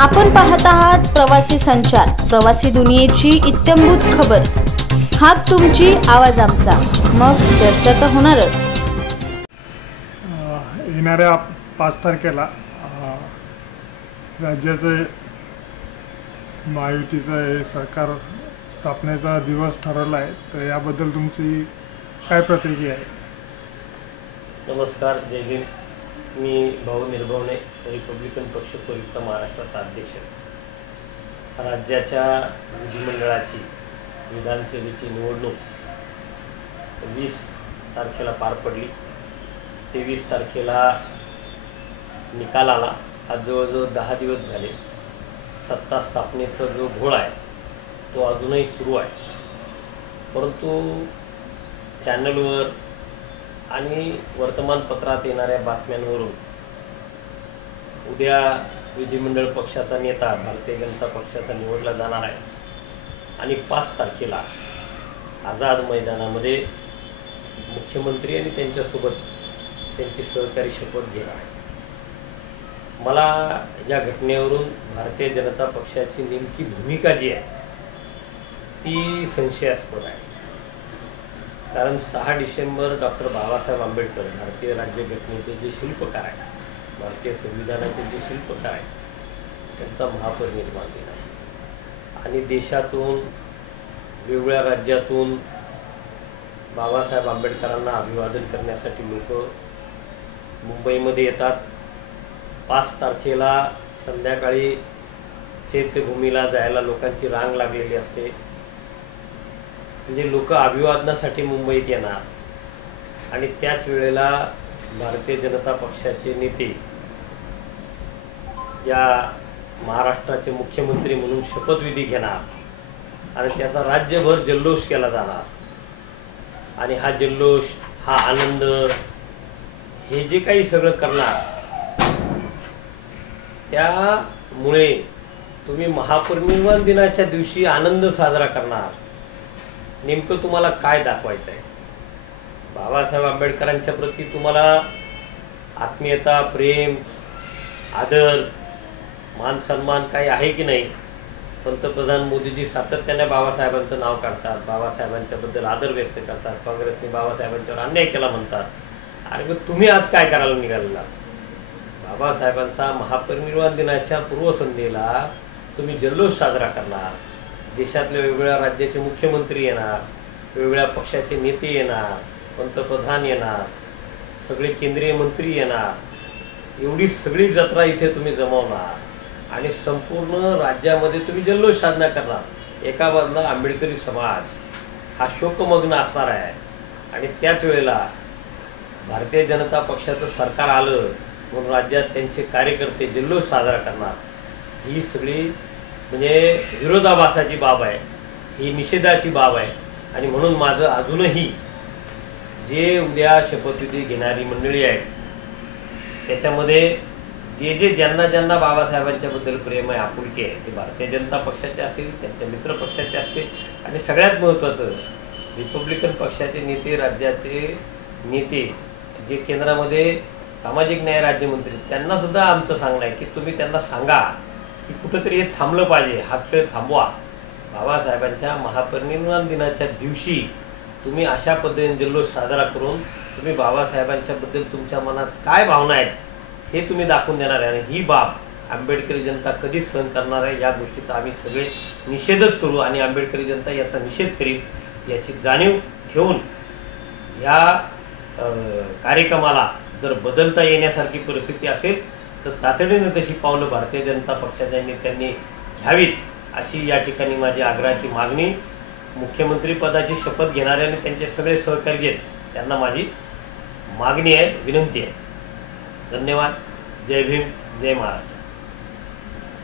आपण पाहत आहात प्रवासी संचार, प्रवासी दुनियेची इत्थंभूत खबर। हाक तुमची, आवाज आमचा, मग चर्चा तर होणारच। येणाऱ्या 5 तारखेला राज्याचे महायुतीचं हे सरकार स्थापनेचा दिवस ठरवला आहे, तर याबद्दल तुमची काय प्रतिक्रिया आहे? नमस्कार, जय हिंद। मी भाऊ निर्भवने, रिपब्लिकन पक्ष कोरीचा महाराष्ट्राचा अध्यक्ष। राज्याच्या विधिमंडळाची विधानसभेची निवडणूक 20 तारखेला पार पडली। 23 तारखेला निकाल आला। आज जवळजवळ 10 दिवस झाले। सत्ता स्थापनेचा जो घोळ आहे तो अजूनही सुरू आहे, परंतु चॅनलवर आणि वर्तमानपत्रात येणाऱ्या बातम्यांवरून उद्या विधिमंडळ पक्षाचा नेता भारतीय जनता पक्षाचा निवडला जाणार आहे आणि 5 तारखेला आझाद मैदानामध्ये मुख्यमंत्री आणि त्यांच्यासोबत त्यांची सहकारी शपथ घेणार आहे। मला या घटनेवरून भारतीय जनता पक्षाची नेमकी भूमिका जी आहे ती संशयास्पद आहे। कारण 6 डिसेंबर डॉक्टर बाबासाहेब आंबेडकर भारतीय राज्यघटनेचे जे शिल्पकार आहेत, भारतीय संविधानाचे जे शिल्पकार आहेत, त्यांचा महापरिनिर्वाण दिन आहे आणि देशातून वेगवेगळ्या राज्यातून बाबासाहेब आंबेडकरांना अभिवादन करण्यासाठी लोक मुंबईमध्ये येतात। 5 तारखेला संध्याकाळी चैत्यभूमीला जायला लोकांची रांग लागलेली असते, म्हणजे लोक अभिवादनासाठी मुंबईत येणार आणि त्याच वेळेला भारतीय जनता पक्षाचे नेते या महाराष्ट्राचे मुख्यमंत्री म्हणून शपथविधी घेणार आणि त्याचा राज्यभर जल्लोष केला जाणार आणि हा जल्लोष, हा आनंद, हे जे काही सगळं करणार, त्यामुळे तुम्ही महापरिनिर्वाण दिनाच्या दिवशी आनंद साजरा करणार। नेमकं तुम्हाला काय दाखवायचं आहे? बाबासाहेब आंबेडकरांच्या प्रती तुम्हाला आत्मीयता, प्रेम, आदर, मान सन्मान काही आहे की नाही? पंतप्रधान मोदीजी सातत्याने बाबासाहेबांचं नाव काढतात, बाबासाहेबांच्याबद्दल आदर व्यक्त करतात, काँग्रेसने बाबासाहेबांच्यावर अन्याय केला म्हणतात। आणि मग तुम्ही आज काय करायला निघालेला? बाबासाहेबांचा महापरिनिर्वाण दिनाच्या पूर्वसंध्येला तुम्ही जल्लोष साजरा करणार, देशातल्या वेगवेगळ्या राज्याचे मुख्यमंत्री येणार, वेगवेगळ्या पक्षाचे नेते येणार, पंतप्रधान येणार, सगळे केंद्रीय मंत्री येणार, एवढी सगळी जत्रा इथे तुम्ही जमवणार आणि संपूर्ण राज्यामध्ये तुम्ही जल्लोष साजरा करणार। एका बाजूला आंबेडकरी समाज हा शोकमग्न असणार आहे आणि त्याच वेळेला भारतीय जनता पक्षाचं सरकार आलं म्हणून राज्यात त्यांचे कार्यकर्ते जल्लोष साजरा करणार। ही सगळी म्हणजे विरोधाभासाची बाब आहे, ही निषेधाची बाब आहे आणि म्हणून माझं अजूनही जे उद्या शपथविधी घेणारी मंडळी आहेत त्याच्यामध्ये जे ज्यांना बाबासाहेबांच्याबद्दल प्रेम आहे, आपुलकी आहे, ते भारतीय जनता पक्षाचे असतील, त्यांच्या मित्र पक्षाचे असतील आणि सगळ्यात महत्त्वाचं रिपब्लिकन पक्षाचे नेते, राज्याचे नेते, जे केंद्रामध्ये सामाजिक न्याय राज्यमंत्री, त्यांनासुद्धा आमचं सांगणं आहे की तुम्ही त्यांना सांगा की कुठंतरी हे थांबलं पाहिजे, हा खेळ थांबवा। बाबासाहेबांच्या महापरिनिर्वाण दिनाच्या दिवशी तुम्ही अशा पद्धतीने जल्लोष साजरा करून तुम्ही बाबासाहेबांच्याबद्दल तुमच्या मनात काय भावना आहेत हे तुम्ही दाखवून देणार आहे आणि ही बाब आंबेडकरी जनता कधीच सहन करणार आहे। या गोष्टीचा आम्ही सगळे निषेधच करू आणि आंबेडकरी जनता याचा निषेध करील याची जाणीव ठेवून या कार्यक्रमाला जर बदलता येण्यासारखी परिस्थिती असेल तर तातडीने तशी पावलं भारतीय जनता पक्षाच्या नेत्यांनी घ्यावीत, अशी या ठिकाणी माझी आग्रहाची मागणी मुख्यमंत्री पदाची शपथ घेणारे आणि त्यांचे सगळे सहकारी आहेत त्यांना माझी मागणी आहे, विनंती आहे। धन्यवाद। जय भीम, जय महाराष्ट्र।